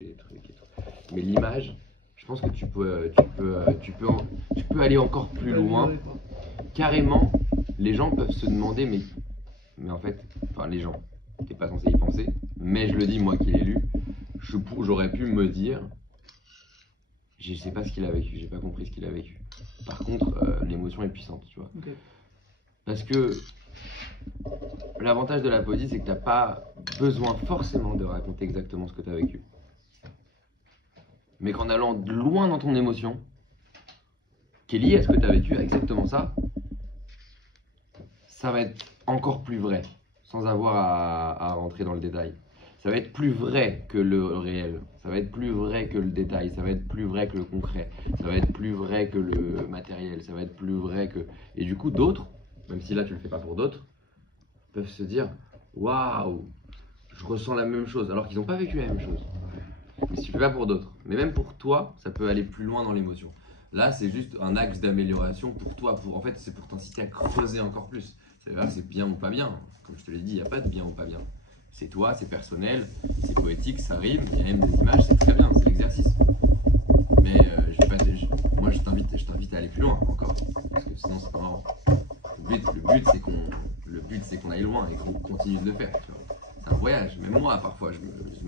des trucs et tout. Mais l'image, je pense que tu peux aller encore plus loin. Carrément, les gens peuvent se demander, mais en fait, enfin les gens, t'es pas censé y penser, mais je le dis moi qui l'ai lu, j'aurais pu me dire, je sais pas ce qu'il a vécu, j'ai pas compris ce qu'il a vécu. Par contre, l'émotion est puissante, tu vois. Okay. Parce que l'avantage de la poésie, c'est que t'as pas besoin forcément de raconter exactement ce que t'as vécu. Mais qu'en allant loin dans ton émotion, qui est liée à ce que tu as vécu, exactement ça, ça va être encore plus vrai, sans avoir à rentrer dans le détail. Ça va être plus vrai que le réel, ça va être plus vrai que le détail, ça va être plus vrai que le concret, ça va être plus vrai que le matériel, ça va être plus vrai que... Et du coup, d'autres, même si là tu le fais pas pour d'autres, peuvent se dire « Waouh, je ressens la même chose », alors qu'ils n'ont pas vécu la même chose. Mais si tu le fais pas pour d'autres, mais même pour toi, ça peut aller plus loin dans l'émotion. Là, c'est juste un axe d'amélioration pour toi. En fait, c'est pour t'inciter à creuser encore plus. C'est bien ou pas bien. Comme je te l'ai dit, il n'y a pas de bien ou pas bien. C'est toi, c'est personnel, c'est poétique, ça rime, il y a même des images, c'est très bien, c'est l'exercice. Mais moi, je t'invite à aller plus loin encore. Parce que sinon, c'est pas marrant. Le but, c'est qu'on aille loin et qu'on continue de le faire. Tu vois. C'est un voyage. Même moi, parfois, je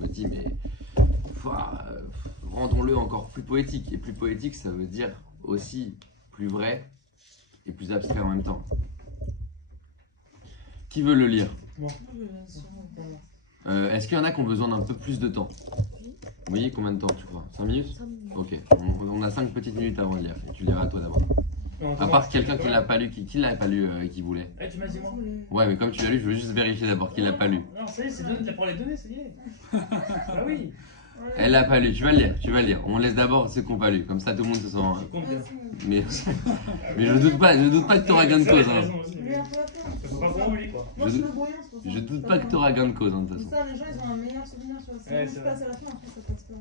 me dis, mais rendons-le encore plus poétique. Et plus poétique, ça veut dire aussi plus vrai et plus abstrait en même temps. Qui veut le lire? Est-ce qu'il y en a qui ont besoin d'un peu plus de temps? Oui, combien de temps tu crois? 5 minutes? 5 minutes. Ok, on a 5 petites minutes avant de lire. Et tu liras à toi d'abord. À part quelqu'un qui l'a pas lu, qui l'a pas lu, qui voulait. Tu m'as dit moi. Ouais, mais comme tu l'as lu, je veux juste vérifier d'abord qu'il l'a pas lu. Non, ça y est, c'est donné, pour les données, ça y est. Ah oui. Elle l'a pas lu, tu vas le lire. On laisse d'abord ceux qui n'ont pas lu, comme ça tout le monde se sent. Compte bien. Mais je doute pas que tu auras gain de cause. Hein. Je doute pas que tu auras gain de cause, hein, de toute façon. Ça, les gens ils ont un meilleur souvenir sur ça. Ouais, Si tu passes à la fin, après ça passe pas.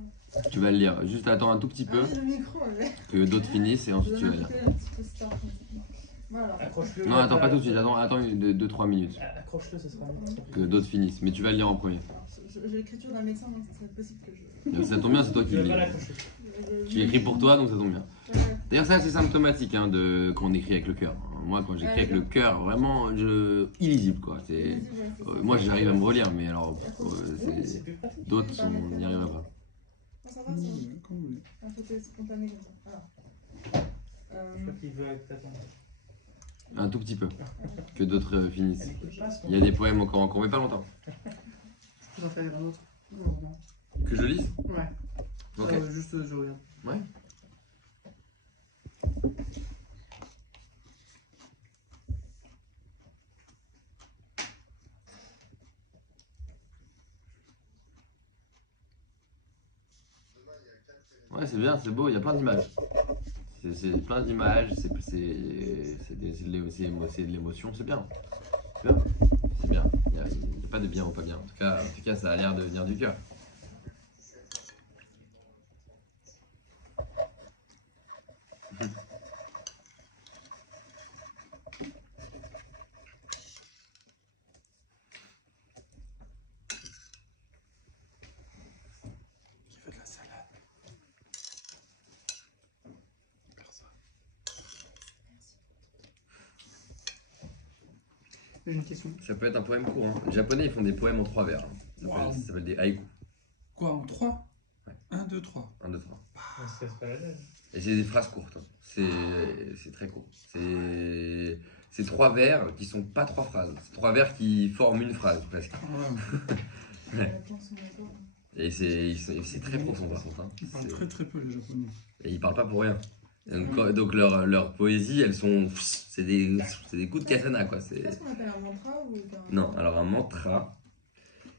Tu vas le lire, juste attends un tout petit peu, Ah oui, le micro, ouais. que d'autres finissent et ensuite tu vas lire. Voilà. Accroche-le. Non, attends pas tout de suite, attends 2-3 minutes. Accroche-le, ça sera bien. Que d'autres finissent, mais tu vas le lire en premier. J'ai l'écriture d'un médecin, donc ça serait possible que je. Ça tombe bien, c'est toi qui Je le vais pas lis. l'accrocher. Tu écris pour toi, donc ça tombe bien. Ouais. D'ailleurs, ça c'est symptomatique hein, quand on écrit avec le cœur. Moi, quand j'écris avec le cœur, vraiment, illisible quoi. Moi, j'arrive à me relire, mais alors, d'autres, on n'y arriverait pas. Ça va, ça va. La photo est spontanée comme ça. Voilà. Je crois qu'il veut t'attendre. Un tout petit peu, que d'autres finissent. Il y a des poèmes encore, mais pas longtemps. Je peux en faire un autre. Que je lise? Ouais. Ok. Juste, je reviens. Ouais. Ouais, c'est bien, c'est beau, il y a plein d'images. C'est plein d'images, c'est de l'émotion, c'est bien. C'est bien. C'est bien. Il n'y a pas de bien ou pas bien. En tout cas, ça a l'air de venir du cœur. J'ai une question. Ça peut être un poème court. Hein. Les Japonais, ils font des poèmes en 3 vers. Hein. Ça s'appelle des haïkus. Quoi, en 3? Ouais. 1, 2, 3. 1, 2, 3. C'est pas la même. Et c'est des phrases courtes. Hein. C'est très court. C'est 3 vers qui sont pas 3 phrases. C'est 3 vers qui forment une phrase presque. Ouais. Ouais. Et c'est très profond par contre. Hein. Ils parlent très très peu les japonais. Et ils parlent pas pour rien. Donc leur poésie, elles sont, c'est des coups de katana quoi. Qu'est-ce qu'on appelle un mantra ou Non, alors un mantra,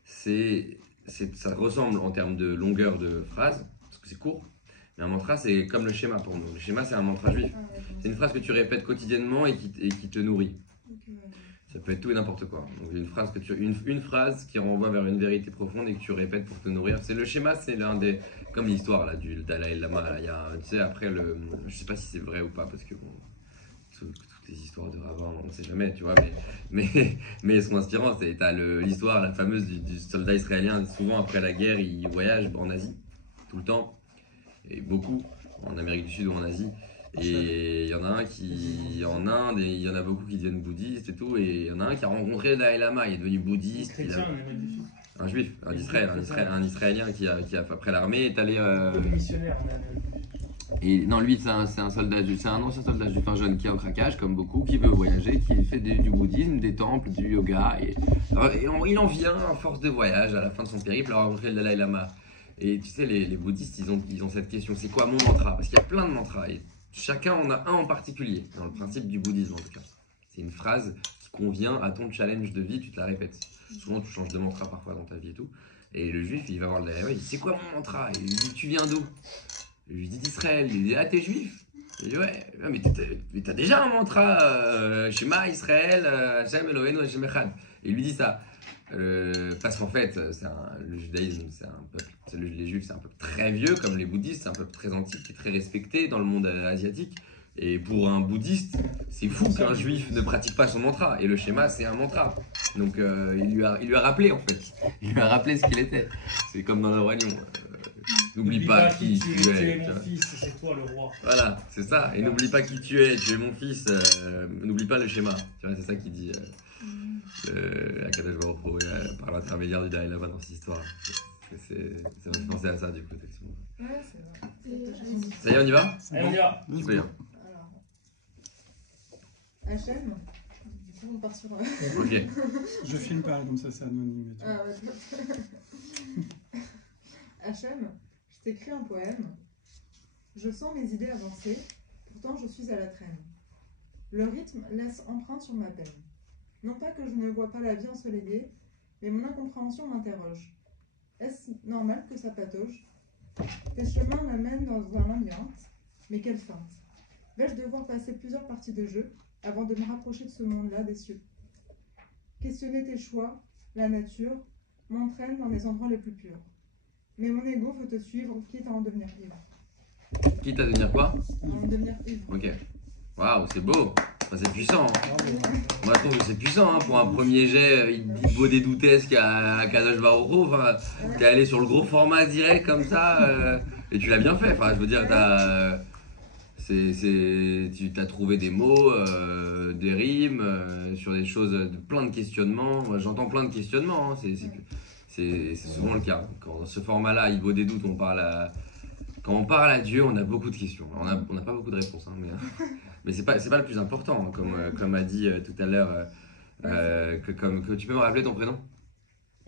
ça ressemble en termes de longueur de phrase, parce que c'est court. Mais un mantra, c'est comme le schéma pour nous. Le schéma, c'est un mantra juif. C'est une phrase que tu répètes quotidiennement et qui te nourrit. Ça peut être tout et n'importe quoi. Donc une phrase qui renvoie vers une vérité profonde et que tu répètes pour te nourrir. C'est le schéma, c'est l'un des, comme l'histoire là du Dalai Lama. Là, il y a, tu sais, après je sais pas si c'est vrai ou pas parce que bon, toutes les histoires de rabbins, on ne sait jamais, tu vois. Mais elles sont inspirantes. T'as l'histoire, la fameuse du soldat israélien. Souvent après la guerre, il voyage en Asie tout le temps, et beaucoup, en Amérique du Sud ou en Asie. Et il y en a un qui en Inde, et il y en a beaucoup qui deviennent bouddhistes et tout. Et il y en a un qui a rencontré le Dalai Lama, il est devenu bouddhiste. Chrétien, en Amérique du Sud. Un juif, un Israélien qui a après l'armée est allé. Missionnaire en Amérique du Sud. Et non, lui, c'est un soldat, c'est un ancien soldat juif, un jeune qui est au craquage, comme beaucoup, qui veut voyager, qui fait du bouddhisme, des temples, du yoga. Et il en vient, à force de voyage, à la fin de son périple, à rencontrer le Dalai Lama. Et tu sais, les bouddhistes, ils ont cette question, c'est quoi mon mantra? Parce qu'il y a plein de mantras, et chacun en a un en particulier, dans le principe du bouddhisme en tout cas. C'est une phrase qui convient à ton challenge de vie, tu te la répètes. Souvent, tu changes de mantra parfois dans ta vie et tout. Et le juif, il va voir le Dalai Lama, il dit, c'est quoi mon mantra? Et il lui dit, tu viens d'où? Je lui dis d'Israël. Il dit, ah, t'es juif? Il dit, ouais, mais t'as déjà un mantra, Shema Israël, Hashem Eloheinu Hashem Echad. Et il lui dit ça. Parce qu'en fait, le judaïsme, c'est un peuple, les juifs, c'est un peuple très vieux, comme les bouddhistes, c'est un peuple très antique, qui est très respecté dans le monde asiatique. Et pour un bouddhiste, c'est fou qu'un juif ne pratique pas son mantra. Et le schéma, c'est un mantra. Donc il lui a rappelé, en fait. Il lui a rappelé ce qu'il était. C'est comme dans le roi lion. N'oublie pas qui tu es. Tu es mon fils, c'est toi le roi. Voilà, c'est ça. Et n'oublie pas qui tu es mon fils. N'oublie pas le schéma. Tu vois, c'est ça qu'il dit Akadosh Baruch Hu, par l'intermédiaire du Dalai Lama dans cette histoire. Ça m'a fait penser à ça, du coup. Ouais, c'est vrai. Ça y est, on y va? Allez, on y va. Tu peux y aller. Alors, HM, du coup, on part sur. Ok. Je filme pareil, comme ça c'est anonyme. Et tout. Ah, ouais. HM, je t'écris un poème. Je sens mes idées avancer, pourtant je suis à la traîne. Le rythme laisse empreinte sur ma peine. Non pas que je ne vois pas la vie ensoleillée, mais mon incompréhension m'interroge. Est-ce normal que ça patauge? Tes chemins m'amènent dans un labyrinthe, mais quelle feinte! Vais-je devoir passer plusieurs parties de jeu avant de me rapprocher de ce monde-là des cieux? Questionner tes choix, la nature, m'entraîne dans les endroits les plus purs. Mais mon ego veut te suivre, quitte à en devenir ivre. Quitte à devenir quoi? À en devenir ivre. Ok. Waouh, c'est beau. Enfin, c'est puissant. Hein. Moi, je trouve que c'est puissant. Hein. Pour un premier jet, il beau dédoutesque à Kadosh Baruch Hu. Enfin, t'es allé sur le gros format direct comme ça. Et tu l'as bien fait. Enfin, je veux dire, tu as trouvé des mots, des rimes, sur des choses, plein de questionnements. Moi, j'entends plein de questionnements. Hein. C'est souvent le cas. Quand ce format-là, il vaut des doutes, quand on parle à Dieu, on a beaucoup de questions. On n'a pas beaucoup de réponses, hein, mais c'est pas le plus important, hein, comme a dit tout à l'heure. Que tu peux me rappeler ton prénom?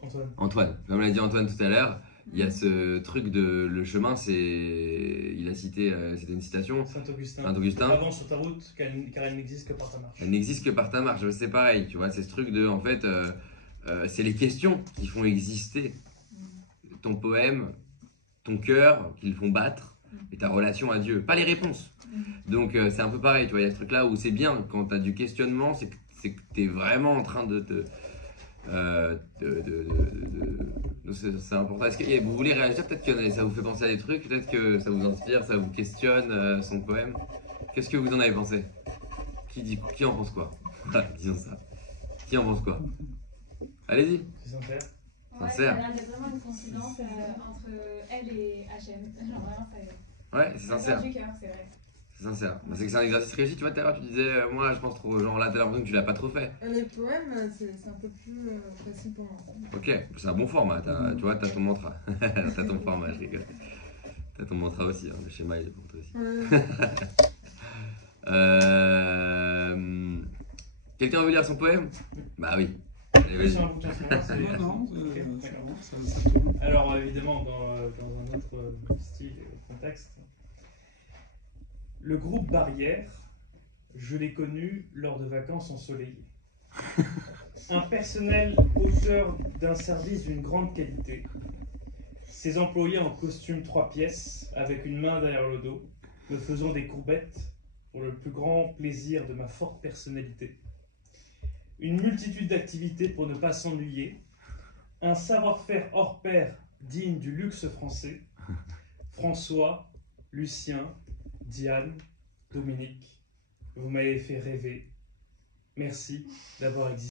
Antoine. Antoine. Comme l'a dit Antoine tout à l'heure, il y a ce truc de le chemin, il a cité, c'était une citation. Saint-Augustin. Avance sur ta route, car elle n'existe que par ta marche. Elle n'existe que par ta marche. C'est pareil, tu vois, c'est ce truc de, en fait, c'est les questions qui font exister ton poème, ton cœur, qui le font battre, et ta relation à Dieu, pas les réponses. Donc c'est un peu pareil, tu vois, il y a ce truc là où c'est bien, quand tu as du questionnement, c'est que tu es vraiment en train c'est important. Est-ce que vous voulez réagir? Peut-être que ça vous fait penser à des trucs, peut-être que ça vous inspire, ça vous questionne son poème. Qu'est-ce que vous en avez pensé? Qui en pense quoi? Disons ça. Qui en pense quoi? Allez-y. C'est sincère. Ouais, Sincère. il y a vraiment une coïncidence entre elle et HM. Genre vraiment, ça. Ouais, c'est sincère. Du cœur, c'est vrai. C'est sincère. C'est que c'est un exercice réussi. Tu vois, tout à l'heure, tu disais, moi, je pense trop. Genre là, t'as l'impression que tu l'as pas trop fait. Les poèmes, c'est un peu plus facile pour moi. Ok, c'est un bon format. Tu vois, t'as ton mantra. T'as ton format, je rigole. T'as ton mantra aussi. Hein. Le schéma, il est pour toi aussi. Quelqu'un veut lire son poème? Bah oui. C'est un bouquin, c'est Non, okay, ça tourne. Alors évidemment, dans un autre style et contexte, le groupe Barrière, je l'ai connu lors de vacances ensoleillées. Un personnel auteur d'un service d'une grande qualité. Ses employés en costume 3 pièces, avec une main derrière le dos, me faisant des courbettes pour le plus grand plaisir de ma forte personnalité. Une multitude d'activités pour ne pas s'ennuyer, un savoir-faire hors pair digne du luxe français. François, Lucien, Diane, Dominique, vous m'avez fait rêver. Merci d'avoir existé.